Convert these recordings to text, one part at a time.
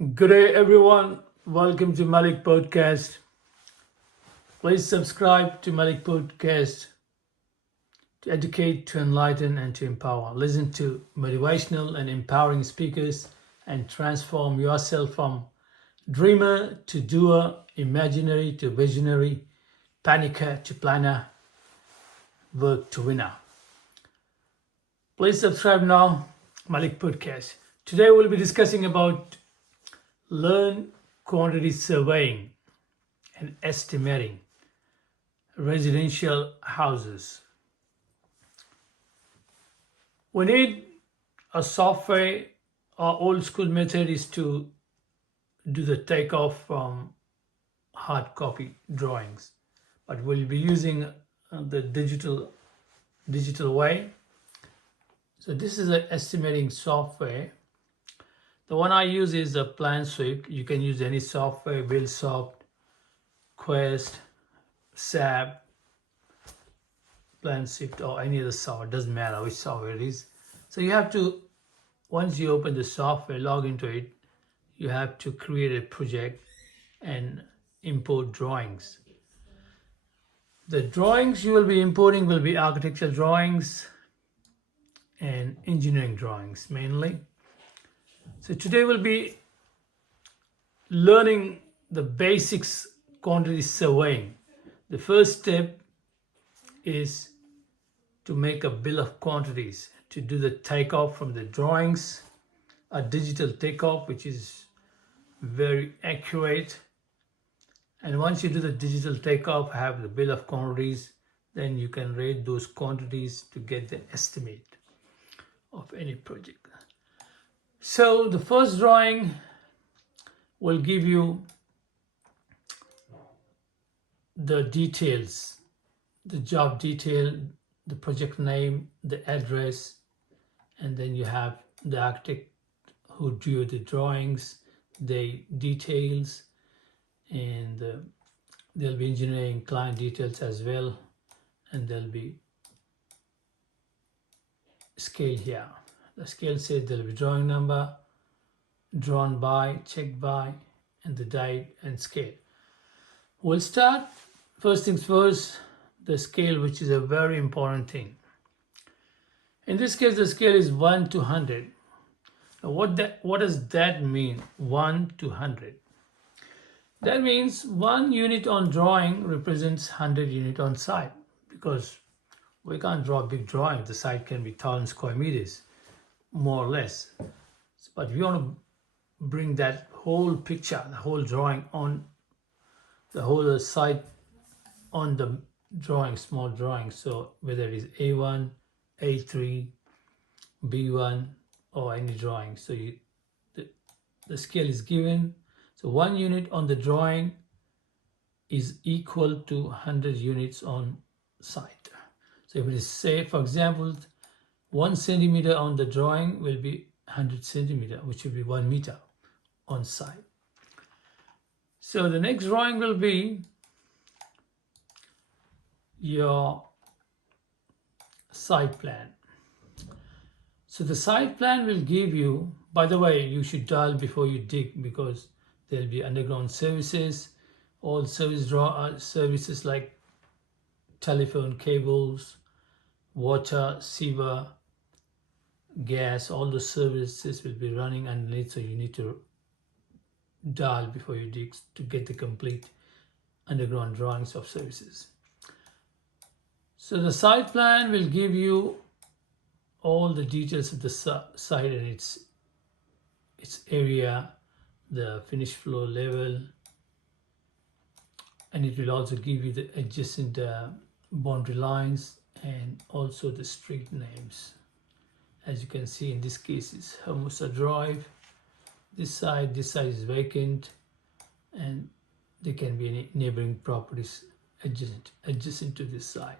Good day, everyone. Welcome to Malik Podcast. Please subscribe to Malik Podcast to educate, to enlighten, and to empower. Listen to motivational and empowering speakers and transform yourself from dreamer to doer, imaginary to visionary, panicker to planner, work to winner. Please subscribe now, Malik Podcast. Today we'll be discussing about learn quantity surveying and estimating residential houses. We need a software. Our old school method is to do the takeoff from hard copy drawings, but we'll be using the digital way. So this is an estimating software. The one I use is a PlanSwift. You can use any software, BuildSoft, Quest, SAP, PlanSwift, or any other software. It doesn't matter which software it is. So you have to, once you open the software, log into it, you have to create a project and import drawings. The drawings you will be importing will be architectural drawings and engineering drawings mainly. So today we'll be learning the basics quantity surveying. The first step is to make a bill of quantities, to do the takeoff from the drawings, a digital takeoff, which is very accurate. And once you do the digital takeoff, have the bill of quantities, then you can rate those quantities to get the estimate of any project. So the first drawing will give you the details, the job detail, the project name, the address, and then you have the architect who drew the drawings, the details, and there'll be engineering client details as well, and there'll be scale here. The scale says there'll be drawing number, drawn by, checked by, and the date and scale. We'll start, first things first, the scale, which is a very important thing. In this case, the scale is 1 to 100. Now what does that mean, 1 to 100? That means 1 unit on drawing represents 100 unit on site, because we can't draw a big drawing. The site can be 1,000 square meters, more or less. But we want to bring that whole picture, the whole drawing on the whole site on the drawing, small drawing. So whether it is A1, A3, B1, or any drawing. So the scale is given. So 1 unit on the drawing is equal to 100 units on site. So if it is, say, for example, 1 centimeter on the drawing will be 100 centimeter, which will be 1 meter on site. So the next drawing will be your site plan. So the site plan will give you, by the way, you should dial before you dig, because there'll be underground services, all services like telephone cables, water, sewer, gas, all the services will be running underneath, so you need to dial before you dig to get the complete underground drawings of services. So the site plan will give you all the details of the site and its area, the finished floor level, and it will also give you the adjacent boundary lines and also the street names. As you can see, in this case it's Hermosa Drive. This side is vacant, and there can be any neighboring properties adjacent to this side.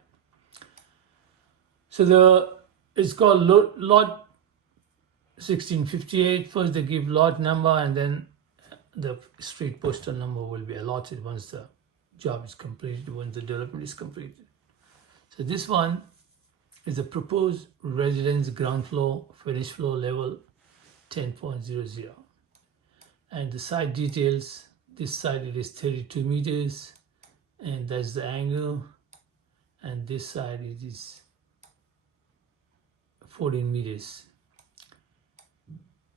So it's called lot 1658. First they give lot number, and then the street postal number will be allotted once the job is completed, once the development is completed. So this one is the proposed residence ground floor, finished floor level 10.00. And the side details, this side it is 32 meters, and that's the angle, and this side it is 14 meters.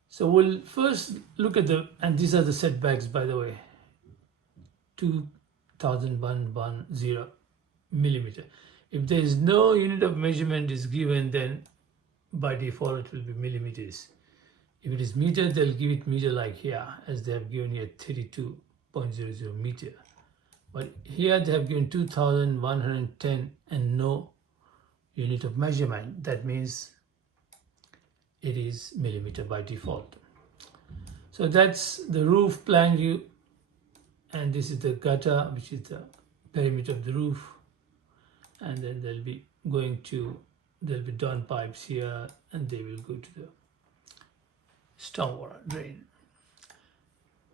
So we'll first look at and these are the setbacks, by the way, 2110 millimeter. If there is no unit of measurement is given, then by default it will be millimeters. If it is meter, they'll give it meter like here, as they have given here 32.00 meter. But here they have given 2110 and no unit of measurement. That means it is millimeter by default. So that's the roof plan view, and this is the gutter, which is the perimeter of the roof. And then there'll be down pipes here, and they will go to the stormwater drain.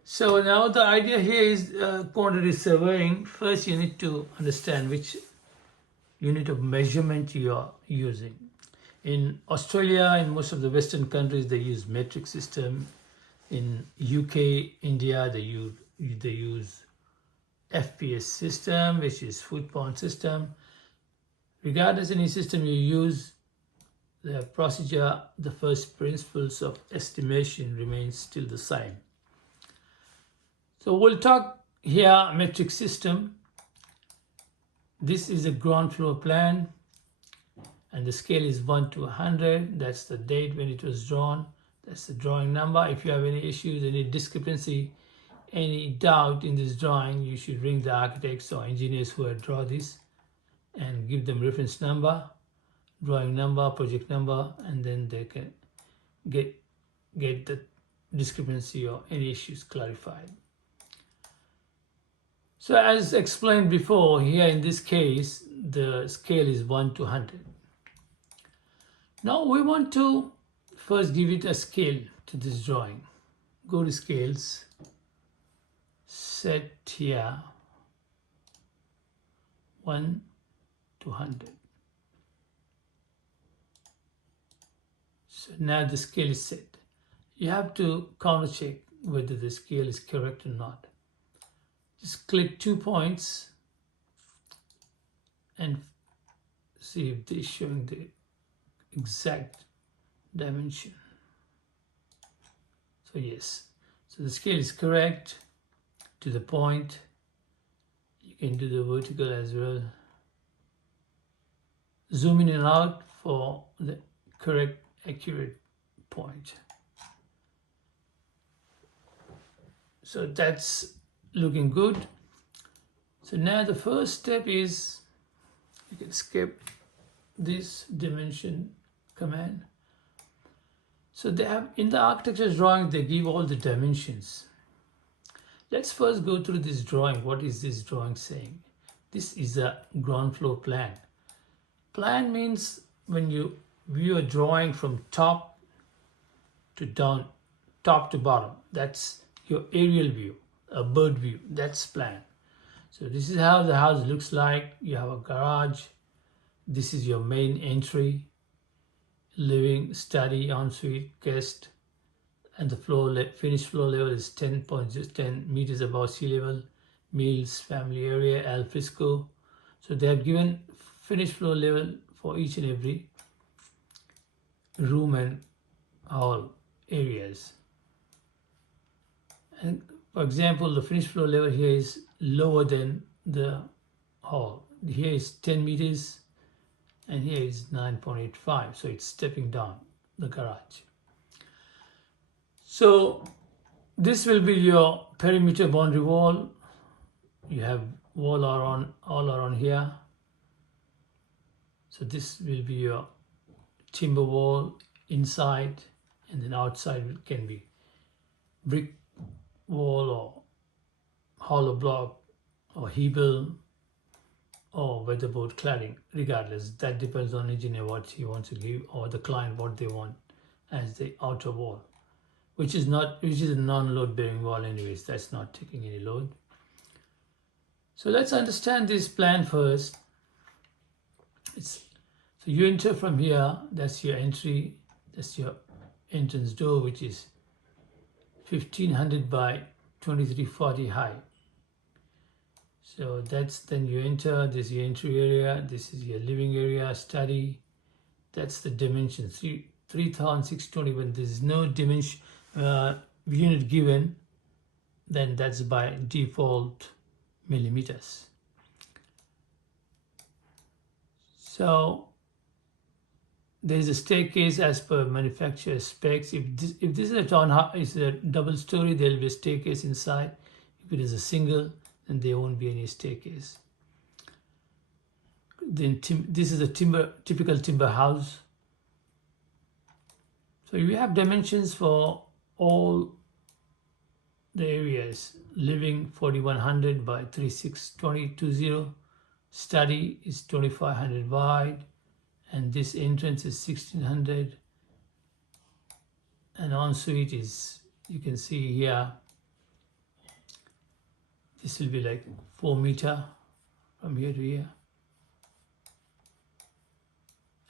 So now the idea here is quantity surveying. First you need to understand which unit of measurement you are using. In Australia, in most of the Western countries, they use metric system. In UK, India, they use FPS system, which is foot pound system. Regardless any system you use, the procedure, the first principles of estimation remains still the same. So we'll talk here metric system. This is a ground floor plan, and the scale is 1 to 100. That's the date when it was drawn. That's the drawing number. If you have any issues, any discrepancy, any doubt in this drawing, you should ring the architects or engineers who have drawn this and give them reference number, drawing number, project number, and then they can get the discrepancy or any issues clarified. So as explained before, here in this case, the scale is 1 to 100. Now we want to first give it a scale to this drawing. Go to scales, set here 1 to 100. So now the scale is set. You have to counter check whether the scale is correct or not. Just click 2 points and see if they're showing the exact dimension. So yes, so the scale is correct to the point. You can do the vertical as well. Zoom in and out for the correct, accurate point. So that's looking good. So now the first step is, you can skip this dimension command. So they have, in the architecture drawing, they give all the dimensions. Let's first go through this drawing. What is this drawing saying? This is a ground floor plan. Plan means when you view a drawing from top to down, top to bottom, that's your aerial view, a bird view, that's plan. So this is how the house looks like. You have a garage. This is your main entry, living, study, ensuite, guest, and the finished floor level is 10 meters above sea level. Meals, family area, al fresco. So they have given finished floor level for each and every room and all areas. And for example, the finished floor level here is lower than the hall. Here is 10 meters and here is 9.85. So it's stepping down the garage. So this will be your perimeter boundary wall. You have wall all around here. So this will be your timber wall inside, and then outside can be brick wall or hollow block or hebel or weatherboard cladding. Regardless, that depends on engineer what he wants to give, or the client what they want as the outer wall, which is a non-load bearing wall anyways. That's not taking any load. So let's understand this plan first. So you enter from here, that's your entry, that's your entrance door, which is 1500 by 2340 high. So that's, then you enter, this is your entry area, this is your living area, study. That's the dimension, 3620. When there's no dimension unit given, then that's by default millimeters. So there is a staircase as per manufacturer specs. If this is a townhouse, is a double story, there will be a staircase inside. If it is a single, then there won't be any staircase. Then this is a typical timber house. So you have dimensions for all the areas. Living 4100 by 3620, study is 2500 wide, and this entrance is 1600, and ensuite is, you can see here, this will be like 4 meters from here to here,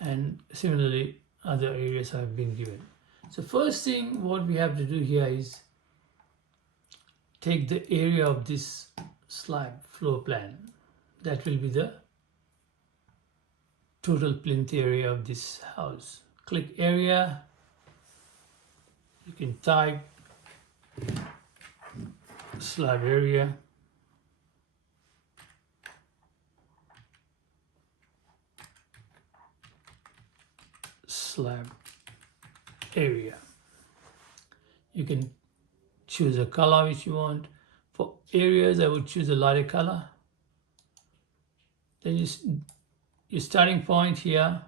and similarly other areas have been given. So first thing what we have to do here is take the area of this slab floor plan. That will be the total plinth area of this house. Click area, you can type slab area, slab area. You can choose a color which you want. For areas, I would choose a lighter color. Then your starting point here,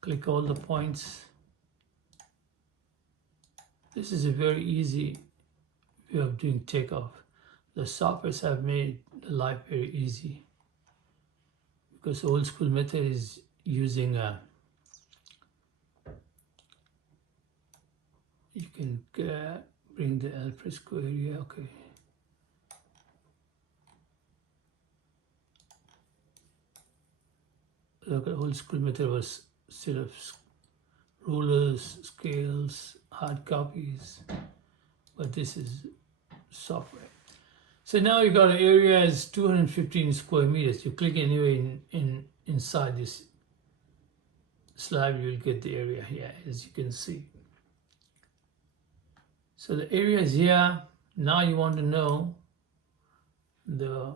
click all the points. This is a very easy way of doing takeoff. The softwares have made the life very easy, because the old school method is using you can bring the al fresco area. Okay. Look, the old school method was set of rulers, scales, hard copies, but this is software. So now you got an area is 215 square meters. You click anywhere inside this slab, you will get the area here, as you can see. So the area is here. Now you want to know the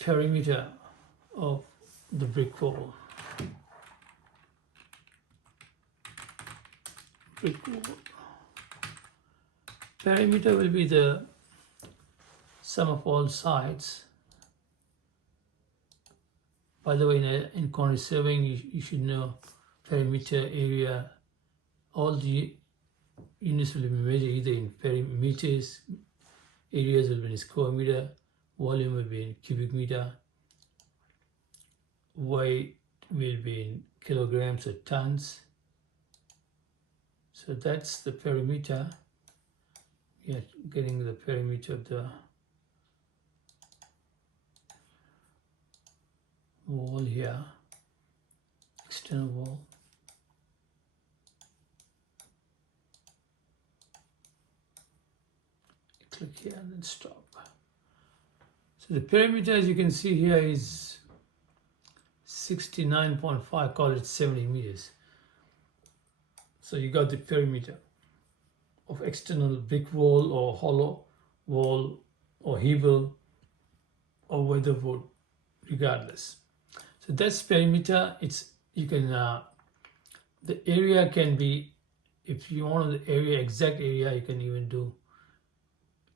perimeter of the brick wall. Perimeter will be the sum of all sides. By the way, in quantity surveying, you should know perimeter, area. All the units will be measured either in perimeters, areas will be in square meter, volume will be in cubic meter, weight will be in kilograms or tons. So that's the perimeter. We are getting the perimeter of the wall here, external wall. Click here and then stop. So the perimeter, as you can see here, is 69.5, call it 70 meters. So you got the perimeter of external brick wall or hollow wall or hebel or weatherboard, regardless. So that's perimeter. It's, you can the area can be, if you want the area, exact area, you can even do,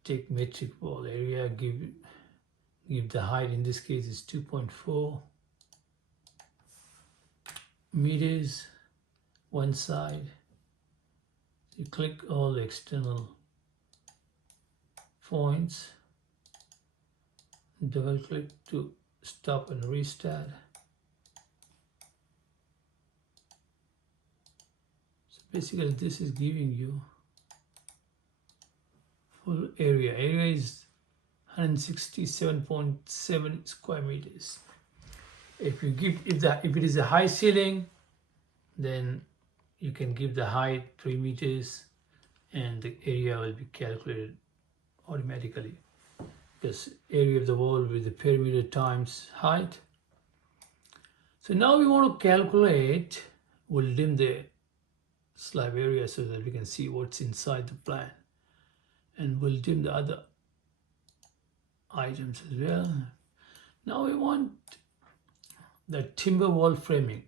take metric wall area, give the height, in this case is 2.4 meters one side. You click all the external points, double click to stop and restart. So basically this is giving you full area. Area is 167.7 square meters. If you give, if it is a high ceiling, then you can give the height 3 meters and the area will be calculated automatically. Because area of the wall with the perimeter times height. So now we want to calculate, we'll dim the slab area so that we can see what's inside the plan. And we'll dim the other items as well. Now we want the timber wall framing.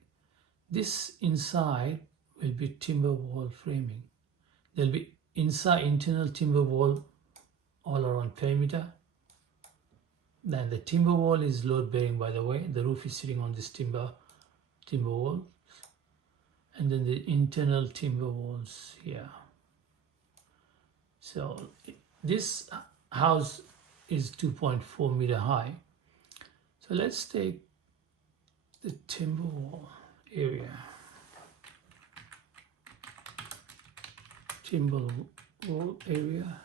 This inside will be timber wall framing. There'll be inside internal timber wall all around perimeter. Then the timber wall is load bearing, by the way. The roof is sitting on this timber wall. And then the internal timber walls here. So this house is 2.4 meter high. So let's take the timber wall area. Timber wall area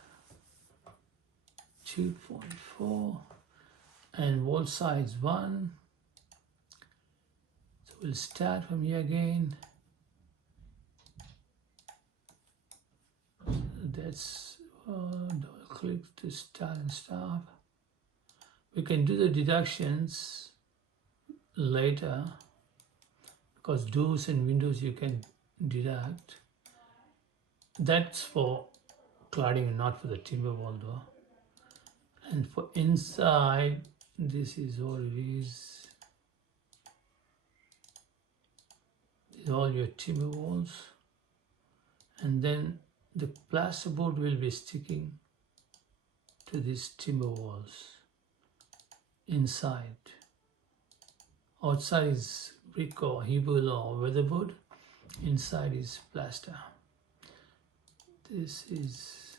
2.4 and wall size 1. So we'll start from here again. That's double click to start and stop. We can do the deductions later because doors and windows you can deduct. That's for cladding and not for the timber wall though. And for inside, this is all it is. These are all your timber walls. And then the plasterboard will be sticking to these timber walls inside. Outside is brick or hebel or weatherboard. Inside is plaster. This is...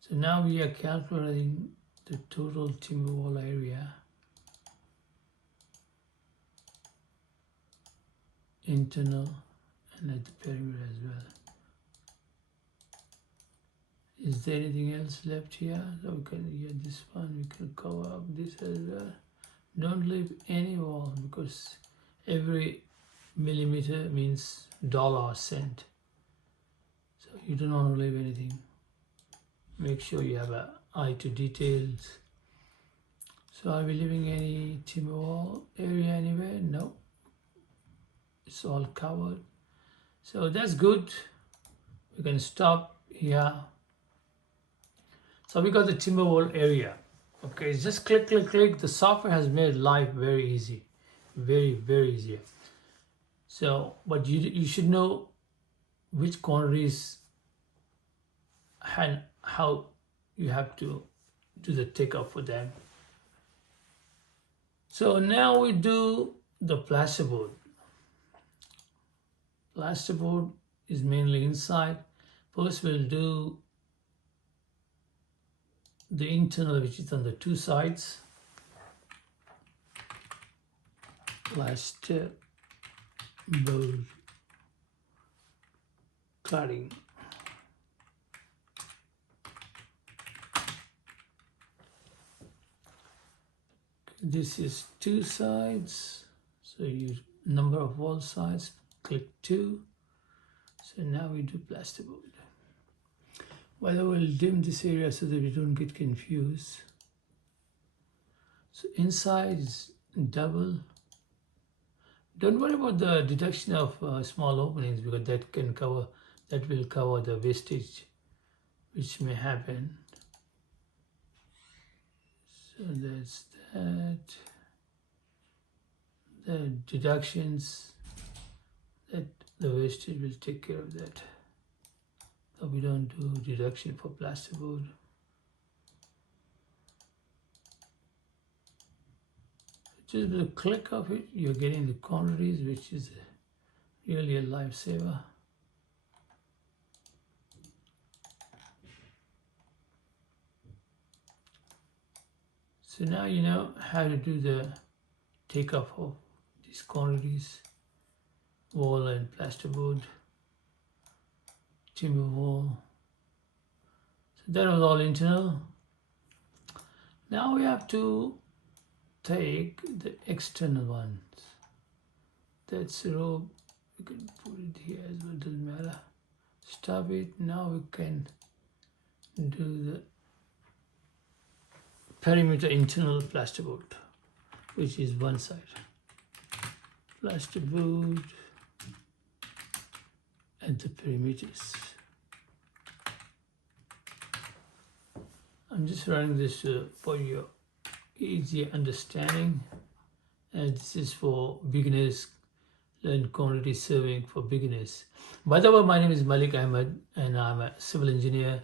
So now we are calculating the total timber wall area. Internal and at the perimeter as well. Is there anything else left here? So we can, yeah, this one we can cover up this as well. Don't leave any wall because every millimeter means dollar or cent. So you don't want to leave anything. Make sure you have an eye to details. So are we leaving any timber wall area anywhere? No. It's all covered. So that's good. We can stop here. So we got the timber wall area. Okay, just click, click, click. The software has made life very easy. Very, very easy. So, but you should know which quantities and how you have to do the takeoff for them. So now we do the plasterboard. Plasterboard is mainly inside. First we'll do the internal, which is on the two sides. Plasterboard cladding. This is two sides, so you number of wall sides, click 2. So now we do plasterboard. By the way, we'll dim this area so that we don't get confused. So inside is double. Don't worry about the deduction of small openings because that will cover the wastage which may happen. So that's that. The deductions, that the wastage will take care of that. So we don't do deduction for plasterboard. Just with a click of it, you're getting the quantities, which is really a lifesaver. So now you know how to do the takeoff of these quantities, wall and plasterboard, timber wall. So that was all internal. Now we have to take the external ones. That's row. We can put it here as well, doesn't matter. Stop it. Now we can do the perimeter internal plasterboard, which is one side. Plasterboard and the perimeters. I'm just running this for your easy understanding, and this is for beginners. Learn quantity surveying for beginners. By the way, my name is Malik Ahmed and I'm a civil engineer.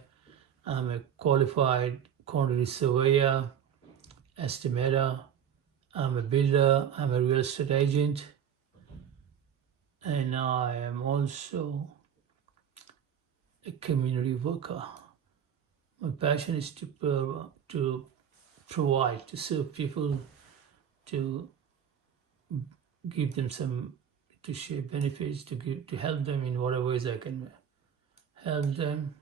I'm a qualified quantity surveyor, estimator. I'm a builder. I'm a real estate agent, and I am also a community worker. My passion is to provide, to serve people, to give them some, to share benefits, to help them in whatever ways I can help them.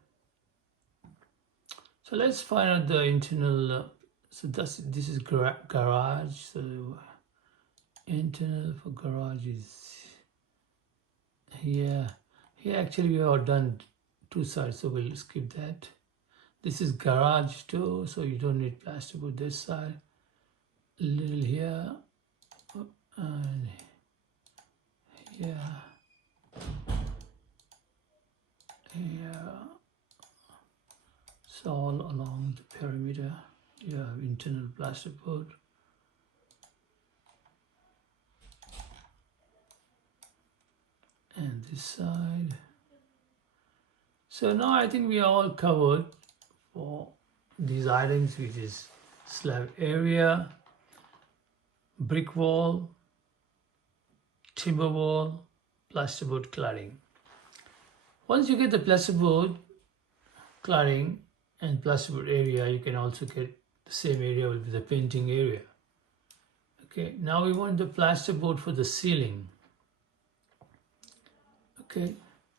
So let's find out the internal. So this is garage. So internal for garage is here. Here actually we have done two sides, so we'll skip that. This is garage too, so you don't need plasterboard this side. A little here and here. Here. So all along the perimeter, you have internal plasterboard. And this side. So now I think we are all covered for these items, which is slab area, brick wall, timber wall, plasterboard cladding. Once you get the plasterboard cladding and plasterboard area, you can also get the same area with the painting area. Okay, now we want the plasterboard for the ceiling. Okay,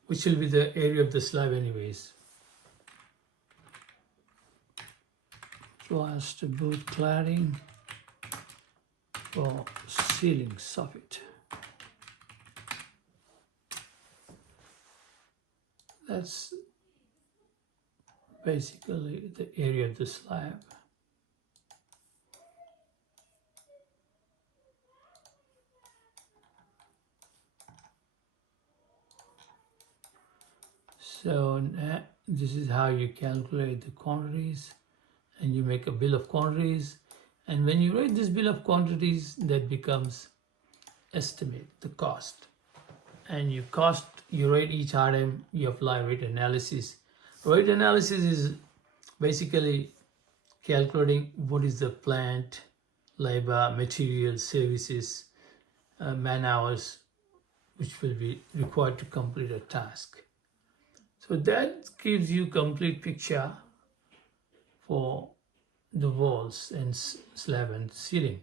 which will be the area of the slab anyways. Plasterboard cladding for ceiling soffit. That's basically the area of the slab. So this is how you calculate the quantities, and you make a bill of quantities. And when you write this bill of quantities, that becomes estimate the cost. And you rate each item, you apply rate analysis. Rate analysis is basically calculating what is the plant, labor, material, services, man hours, which will be required to complete a task. So that gives you complete picture for the walls and slab and ceiling.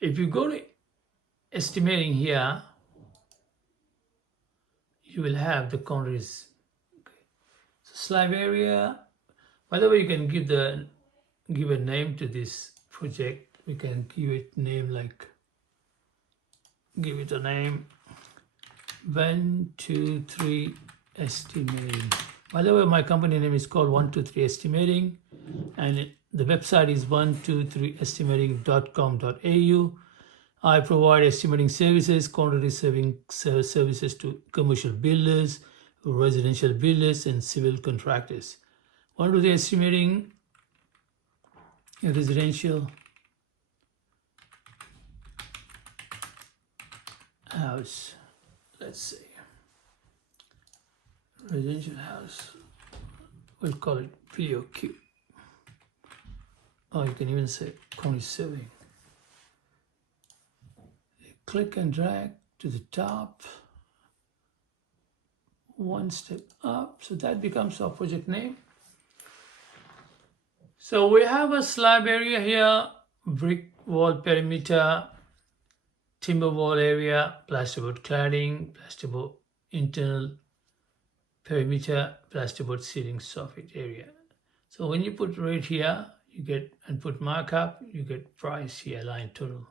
If you go to estimating here, you will have the quantities. Okay. So slab area. By the way, you can give a name to this project. We can give it name like, give it a name 1, 2, 3 estimating. By the way, my company name is called 123 Estimating, and the website is 123estimating.com.au. I provide estimating services, quantity surveying services to commercial builders, residential builders, and civil contractors. 123 Estimating, a residential house, let's say. Residential house, we'll call it BOQ. Or you can even say quantity surveying. Click and drag to the top, one step up, so that becomes our project name. So we have a slab area here, brick wall perimeter, timber wall area, plasterboard cladding, plasterboard internal perimeter, plasterboard ceiling soffit area. So when you put rate here, you get, and put markup, you get price here, line total.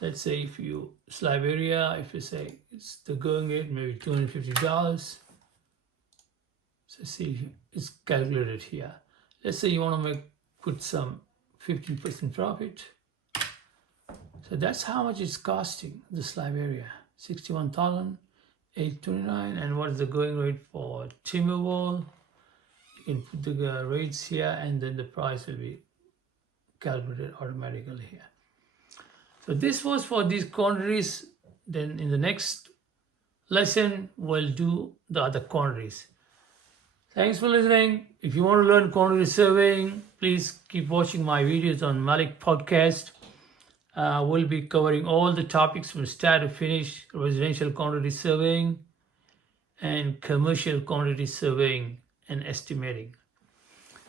let's say if you slab area, if you say it's the going rate, maybe $250. So see, it's calculated here. Let's say you want to put some 15% profit. So that's how much it's costing, the slab area, 61,829. And what is the going rate for timber wall? You can put the rates here, and then the price will be calculated automatically here. So this was for these quantities. Then in the next lesson, we'll do the other quantities. Thanks for listening. If you want to learn quantity surveying, please keep watching my videos on Malik Podcast. We'll be covering all the topics from start to finish: residential quantity surveying and commercial quantity surveying and estimating.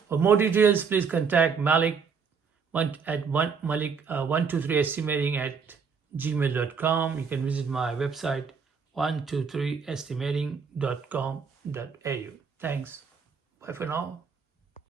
For more details, please contact Malik at Malik123estimating@gmail.com. You can visit my website 123estimating.com.au. Thanks. Bye for now.